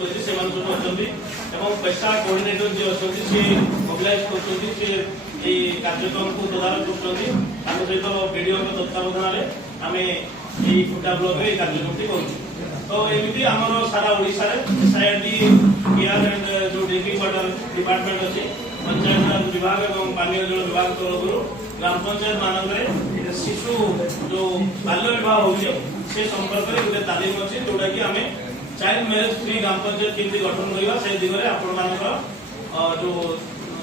करछि से मान सब अछंती एवं पैसा कोऑर्डिनेटर जे अछंती से मोबिलाइज करछंती से ए कार्यक्रम को तदारक करछंती हम सहित वीडियो के तत्त्वावधान रे हमें ए खुटा ब्लॉक रे कार्यक्रम करू तो एमिति हमर सारा ओडिसा रे एसआईडी केआर एंड जो ड्रिंकिंग वाटर डिपार्टमेंट अछि पंचायत राज विभाग एवं पानी जल विभाग तरफ ग्राम पंचायत मानक शिशु जो बाल्य विवाह होउछे से संपर्क रे गोटे तालीम अछि जोटा कि हमें चाइल्ड मैरिज फ्री ग्राम पंचायत केमती गठन करबा से दिगरे आपण मानकर जो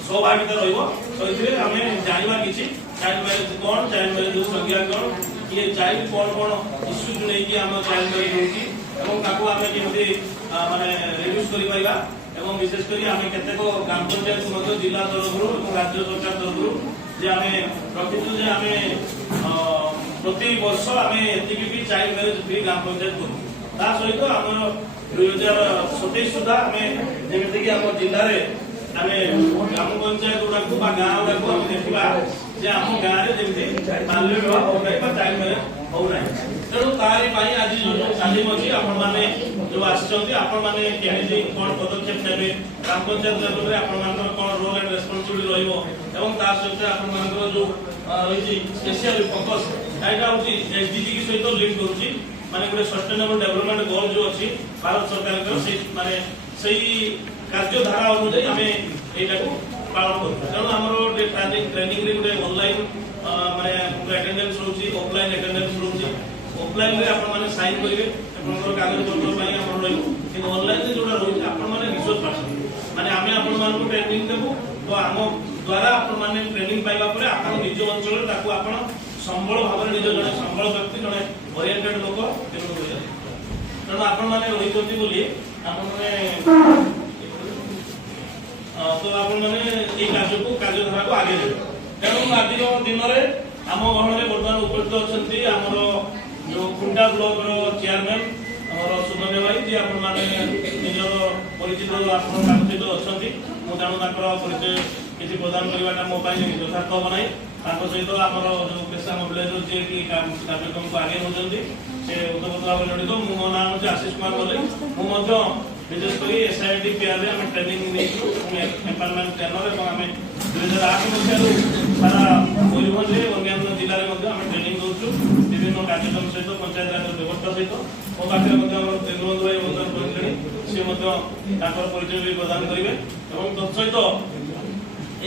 सहभागिता रहइबो तो इथिरे हमें जानिबा किछि चाइल्ड मैरिज कोन चाइल्ड मैरिज संज्ञा कोन ये चाइल्ड कोन इश्यूज नै कि हम चाइल्ड मैरिज होउछि एवं ताको हमें केमती माने रिड्यूस करि पाइबा एवं विशेष करी हमें केतेक ग्राम पंचायत मध्य जिला तरफ और राज्य सरकार तरफ जे हमें रखिछु जे हमें प्रति वर्ष हमें एतिकि भी चाइल्ड मैरिज फ्री ग्राम पंचायत करू ता सहित हमर 2027 सुधा हमें जेमिति कि हमर जिल्ला रे हमें ग्राम पंचायत गुडाकू बा गाँव गुडाकू हम देखिबा जे हम गाँ रे जेमिति बाल्य विवाह हो नै बा चाइल्ड मैरिज हो नै तेणु तारी पाई आज जो तालीम अछि आपण माने जो आछंती आपण माने केहि कोन पदक्षेप नेबे ग्राम पंचायत लेवल रे आपण मानकर कोन रोल एंड रेस्पोंसिबिलिटी रहइबो एवं ता सहित आपण मानकर जो रहिछि स्पेशल फोकस एटा होछि एसडीजी के सहित लिंक करूछि माने गोटे सस्टेनेबल डेवलपमेंट गोल जो अछि भारत सरकार के से माने सही कार्य धारा अनुसार हमें एटा को पालन करू तेणु हमरो ट्रेनिंग रे गोटे ऑनलाइन माने अटेंडेंस होछि ऑफलाइन अटेंडेंस होछि ऑफलाइन रे आपण माने साइन करिवे आपनकर कागज पत्र पई आपण रहइबो कि ऑनलाइन रे जोडा रहउछि आपण माने रिसोर्स पर्सन माने आमे आपण मानकु ट्रेनिंग देबो तो आम द्वारा आपण माने ट्रेनिंग पाइबा परे आपण निज अंचल ताकू आपण संबळ भाबरे निज जने संबळ व्यक्ति जने ओरिएंटेड लोक तेनु होइया तेनु आपण माने रहितोती बोली आपण माने तो आपण माने ए कार्यधारा को आगे देबो तेनु आदिर दिन रे आम गहन रे वर्तमान उपस्थित अछंती हमरो जो कुंडा ब्लॉक रो चेयरमैन हमर सुमन भाई जे आपण माने निजर परिचित आपण सहित अछंती मु जानु ताकर परिचय किछि प्रदान करबाटा मो पाई यथार्थ बनाई ताको सहित हमर जो पेशा मोबिलाइज जे कि कार्यक्रम को आगे नउचंती से उद्योग भाव जड़ित मो नाम अछि आशीष कुमार बोले मु मध्य विशेष करी एसआईडी केआर रे हम ट्रेनिंग देइछु एम्पावरमेंट ट्रेनर एवं हम 2008 मसियारू सारा मयूरभंज रे अन्य जिल्ला रे मध्य हम ट्रेनिंग दउछु विभिन्न कार्यक्रम सहित पंचायत राज व्यवस्था सहित ओ पाखे मध्य हमर तेंद्रबंधु भाई मध्य परिचय से मध्य ताकर परिचय भी प्रदान करिवे एवं तत्सहित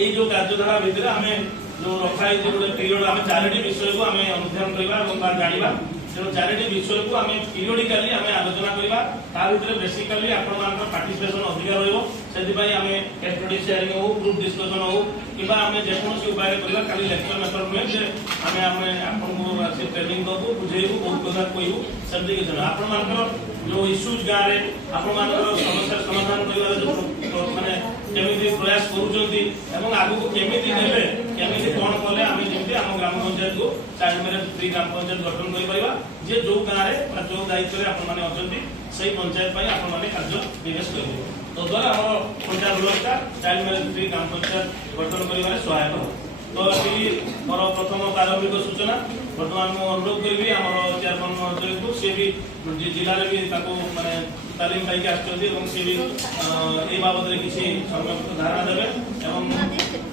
एई जो कार्यधारा भितर हमें जो रखाई जे गोटे पीरियड हमें चारिटी विषय को हमें अनुध्यान करबा एवं जानिबा तेणु चारिटी विषय को आम पीरियडिकाली आम आलोचना करवा ता भीतर बेसिकाली आपण मानकर पार्टिसिपेशन अधिक रहइबो सेति आम केस स्टडी शेयरिंग हो ग्रुप डिस्कशन हो किबा आम जेकोसी उपाय करवा खाली लेक्चर मेथड नुहे जे आम आपन को आसी ट्रेनिंग दबो बुझेबो बहुत कथा कहबो सेति कि आपण मानकर जो इश्यूज गाँ रे आपण मानकर समस्या समाधान करबा जो माने केमिति प्रयास करूजंती एवं आगु को केमिति नेबे केमिति कोन कले आम जेमति आम ग्राम पंचायत को चाइल्ड मैरिज फ्री ग्राम पंचायत गठन करि पाइबा जे जो गाँ रे जो दायित्व रे आपण माने अछंती सही पंचायत पई आपण माने कार्य निवेश करबो तो द्वारा हमर पंचायत ब्लॉक का चाइल्ड मैरिज फ्री ग्राम पंचायत गठन करिबारे सहायक हो तो एही मोर प्रथम प्रारंभिक सूचना वर्तमान मु अनुरोध करबी हमर चेयरमैन महोदय को से भी जिला रे भी ताको माने तालीम पाई के आछथि एवं से भी ए बाबत रे किछि संक्षिप्त धारणा देबे एवं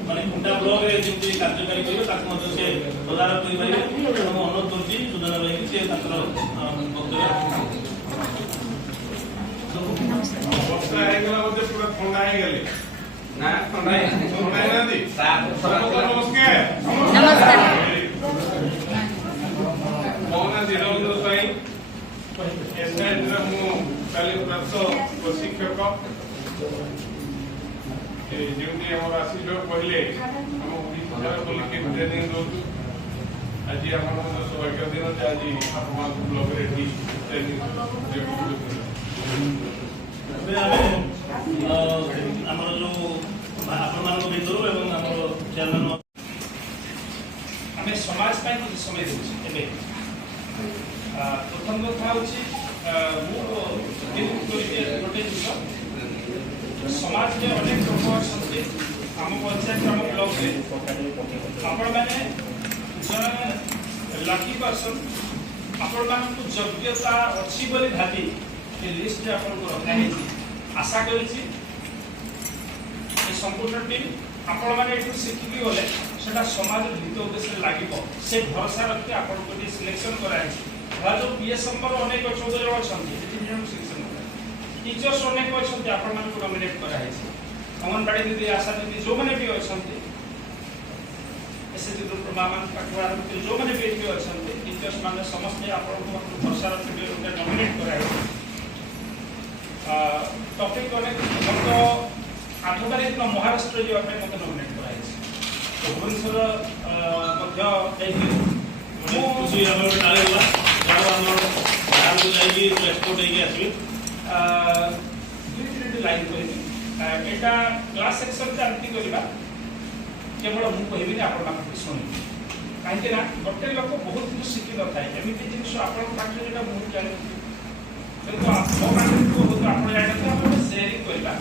माने कुंटा ब्लॉक रे जेमति कार्यकारी करिवे ताको मते से तदारक करि पाइबे हम अनुरोध करछि सुधना भाई से ताकर वक्तव्य वर्षा है गला मते पूरा ठंडा है गेले ना ठंडा है दी नमस्कार नमस्कार मोहन दिनबंधु साई एसएन मु काली प्राप्त प्रशिक्षक ए जेमती हमर आसीलो पहिले हम ओडिसा बोली के ट्रेनिंग दोछु आज हमर सौभाग्य दिन आज आपण ब्लॉक रे ट्रेनिंग हमर जो आपण मानको भितर एवं हमर चेयरमैन हमें समाज पाई कुछ समय देछि एबे प्रथम कथा होछि गोटे जिनिस समाज में अनेक लोक अछंती आम पंचायत आम ब्लॉक रे आपण माने जने लकी पर्सन आपण मानकु योग्यता अछि बोली भाबी ए लिस्ट आपण को रखा है आशा करी संपूर्ण टीम आपण मैंने शिखिकी गले सेटा समाज हित उद्देश्य लगे से भरोसा रखी आपन सिलेक्शन कराई जो पीएस नंबर अनेक 14 जन अच्छा सिलेक्शन टीचर्स अनेक अच्छा आपण मानक नॉमिनेट कराई अंगनवाड़ी दीदी आशा दीदी जो मैंने भी अच्छा एसएसजी ग्रुप मामान पाखुआ जो मैंने भी अच्छा टीचर्स मान समस्त आपन भरोसा रखी नॉमिनेट कराई टॉपिक अनेक गत 8 तारीख दिन महाराष्ट्र जावाई मत नॉमिनेट कराई भुवनेश्वर खुशी टाइगला एक्सपोर्ट आसवी दुई लाइन करी क्लास सेक्शन जानती करवा केवल मुझे कहबी आप शुणी कहीं गोटे लोक बहुत जिन शिखी न थाए एमती जिन आप मुझे जानी किंतु मो बहुत आप जानते सेयरिंग करवा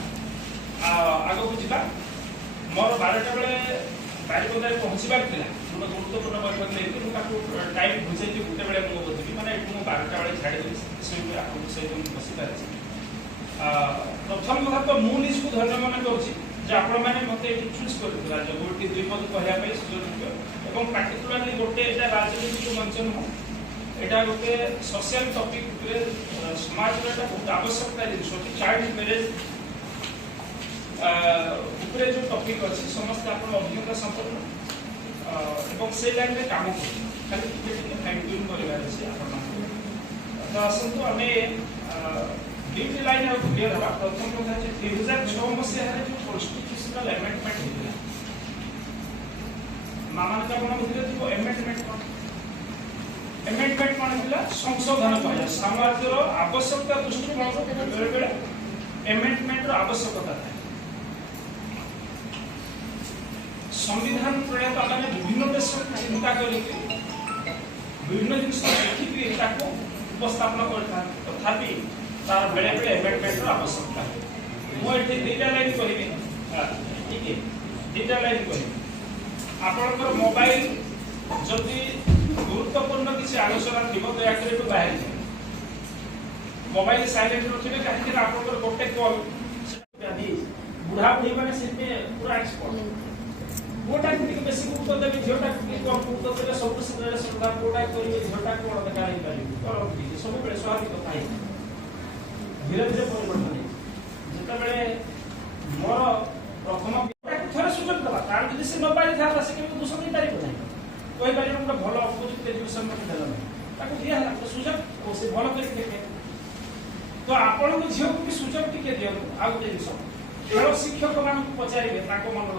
आग को जा मोर 12टा बेले बारिपदार पहुँचबार था गोटे गुरुत्वपूर्ण बैठक नहीं टाइम बुझे गोटे बेले मुझे बोधी मैंने ये 12टा बेले छाड़ी आपको सहित बसी पारे प्रथम कथा तो मुझे निजक धन्य मन करुँच आपण मैंने मत चूज कर गोटे 2 पद कहवाई सुजोग और पार्टिकुलाली गोटे राजनीतिक मंच नुह यहाँ गोटे सोशल टॉपिक समाज बहुत आवश्यकता जिन चाइल्ड मैरेज उपरे जो टॉपिक अच्छी समस्त आप अभिज्ञता संपन्न से लाइन में काम खाली फाइन ट्यून कर तो आसतु आम दुईट लाइन क्लीयर हाँ प्रथम कथा 2006 मसीह जो कन्स्टिट्यूशनल एमेंडमेंट होता मामान थी एमेंडमेंट कौन एमेंडमेंट कौन था संशोधन कह समाज आवश्यकता दृष्टिकोण बेले बेले एमेंडमेंट आवश्यकता था संविधान प्रणेता मैंने विभिन्न देश चिंता कर विभिन्न जिन देखिक उपस्थापन कर तथापि तार बेले बेले एमेंडमेंट आवश्यकता है मुझे 2टा लाइन कह 2टा लाइन कह आपंकर मोबाइल जदि गुरुत्वपूर्ण किसी आलोचना थी दयाकोरी बाहर मोबाइल साइलेंट रखिए कहीं आप गोटे कल बुढ़ा बुढ़ी मैंने पूरा एक्सपर्ट गोटा बेस गुरुत्व देवी झीटा कम गुरुत्व देवे सब श्रद्धा गोटा करेंगे झीटा कौन देखा पारे सब स्वाभाविक कथा धीरे धीरे परिवर्तन जिते मोर प्रथम थे सुजोग दवा तार जो सी न पाई था से दोष नहीं पार ना कहीपर गोटे भल उपयुक्त एजुकेशन मत देना ताको दिहला सुजोग से भल कर तो आपण झील को भी सुजोग टी दिखाँ आ गए जिन खेल शिक्षक मान पचारे मन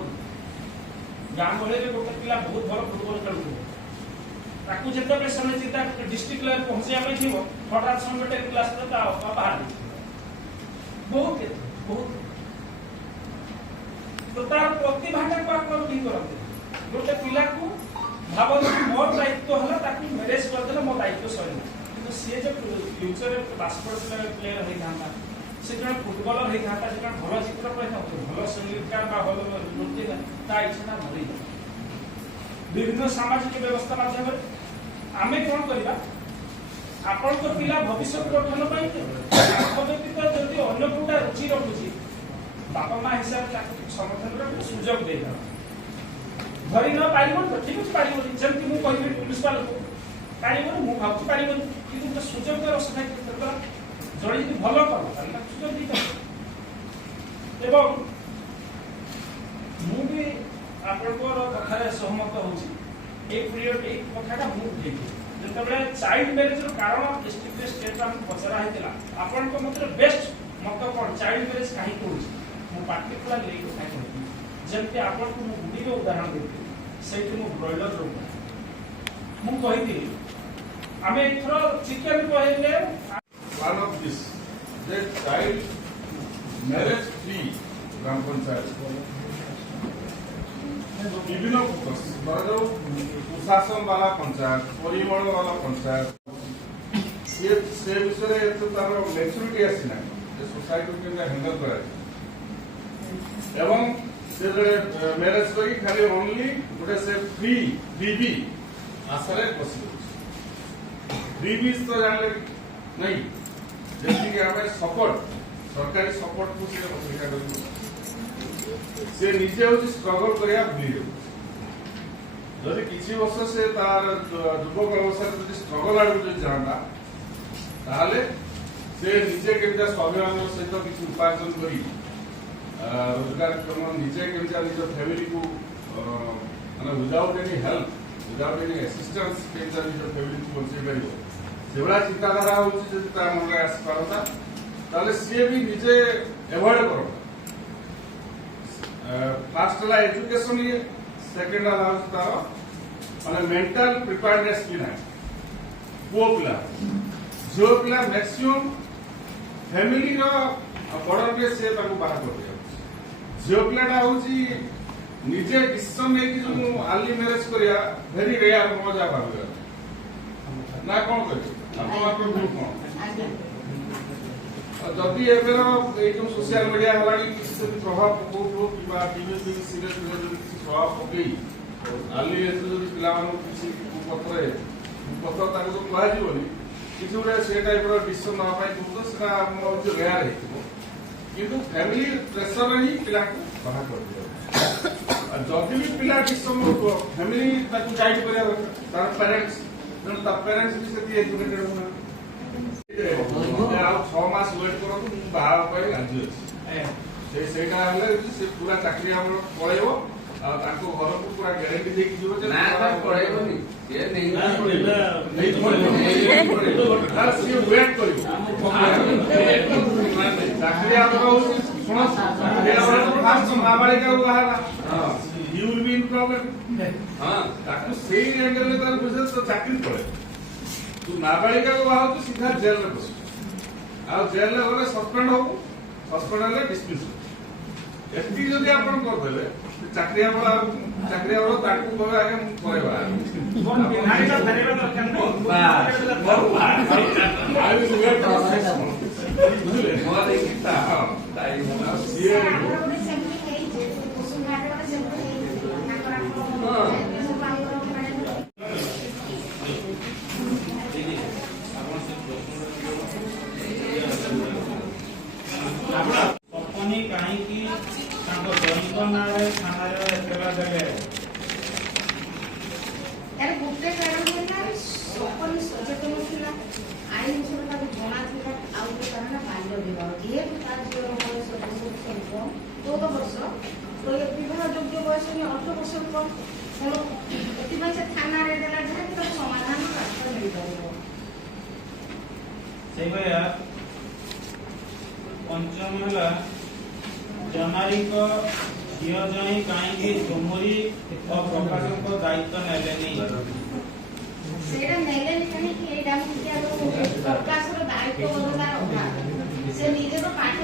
गाँ गहली गोटे पिला बहुत भल फुटबल खेलुव जिते से चिंता डिस्ट्रिक्ट लेवल पहुँचा थी हठात समय गोटे क्लास बाहर बहुत बहुत तो तार प्रतिभाटा को आप नहीं करते गोटे पिला को भाव मोर दायित्व है मैरेज करदे मो दायित्व सर कि सी जो फ्यूचर बास्केटबॉल प्लेयर होता से जन फुटबलर होता से भल चित्र था भल संगीतकार भल नृत्य इच्छा भरी विभिन्न सामाजिक व्यवस्था माध्यम आम कौन करवा आपण पिला भविष्य गठन व्यतीत जदि अन्य कोटा रुचि रखुची बापा माँ हिसाब से समर्थन सुजोग दे धरी न पार तो ठीक अच्छे पार जमी मुझे कहि प्रिंसिपाल को पार मुझे भावी पार कि सुजोग दर क्षेत्र जड़े जी भल कल सुजोग दे मुझे आपंकर कथार सहमत होरियड एक कथा मुझे जो चाइल्ड मैरेज कारण डिस्ट्रिक्ट स्टेट में पचरा होता आपण मत बेस्ट मत कौन चाइल्ड मैरेज कहीं मुझे पार्टिकुलर लेकिन कथा कहती जमी आपन को गुड़ी उदाहरण देती से ब्रॉयलर रोग मुझे आम एथर चिकेन कहले one of this that child marriage free ग्राम पंचायत विभिन्न फोकस जो सुशासन वाला पंचायत परिमल वाला पंचायत से विषय तार मैच्योरिटी आसीना सोसाइटी को हैंडल कर एवं से मैरेज करी खाली ओनली गोटे से फ्री फ्रीबी आशा बस फ्रीबीज तो जानले नहीं जैसे कि हमें सपोर्ट सरकारी सपोर्ट को से अस्वीकार कर से निजे हूँ स्ट्रगल करिया भूली जाऊ जदि किसी वर्ष से तार युवक अवस्था जो स्ट्रगल आड़ जो जाता ताहले से निजे केमिता स्वाभिमान सहित किसी उपार्जन करी रोजगार क्षम निजे केमिता निज फैमिली को माने without any help without any assistance केमिता निज फैमिली को बंचाई पारिबो सेवड़ा चिंताधारा होची जदि ता मन रे आसी पारता ताले से भी निजे एवॉइड करो फर्स्ट ला एजुकेशन ये सेकंड ला तार माने मेंटल प्रिपेयर्डनेस की ना वो पिला जो पिला मैक्सिमम फैमिली रो बॉर्डर पे से ताको बाहर कर दिया जो पिलाटा होची निजे डिसीजन नै कि जो आर्ली मैरिज करिया वेरी रेयर मजा भाबे ना कोन कर आपन ग्रुप कोन जदि एबेर ए जो सोशल मीडिया हलाडी किसी प्रभाव पकौतो किबा टीवी सीरियस जो किसी प्रभाव पकई आर्ली एज जो पिला मानु किसी पत्रे पत्र ताको तो कहा जीवनी किसी गुडे से टाइप रो डिसीजन ना पाई तो सेटा मो जो रेयर है किंतु फैमिली प्रेशर ही पिला को बाहर कर दिया जदि भी पिला डिसीजन फैमिली ताको गाइड करिया तार पेरेंट्स जन ता पेरेंट्स भी से एजुकेटेड होना आप 6 मास वेट करो तो बाहर पाई राजी अछि सेटा हले से पूरा चाकरी हमर पळेबो आ ताको घर को पूरा गारंटी दे कि जो ना ता पळेबोनी ये नहीं तार से वेट करियो चाकरी हमर सुनो ये हमर फास्ट नाबालिका को बाहर you will be in problem हां ताको से एंगल में तार बुझे तो चाकरी पड़े तू नाबालिका को बाहर तो सीधा जेल में बस आ जेल में गले सस्पेंड हो सस्पेंड हले डिसमिस एती जदी आपण कर देले चाकरी हमर ताकू कहबे आगे करेबा कोन बिहारी का धरेबा दरकार नहीं आई विल वेट बुझले मोर देखता ताई ये कंपनी काहे की ताको जनिक नारे थानारे एतला देले यार गुप्ते कारण ना सपन सचेतन थिला आईन सरकार जणा थिला आउ के कारण बाल्य विवाह जे तार जीवन बयस 14 वर्ष तो ये विवाह योग्य बयस 18 वर्ष कम चलो एतिबा से थाना रे देला जे तो समाधान रास्ता मिल पारिबो से भया पंचम हला जनारी को झियो जही काहे की झुमुरी और प्रकाशन को दायित्व नेले नहीं सेटा नेले नहीं कि एटा मुखिया रो प्रकाश रो दायित्व बदला रखा से निजे तो पाठ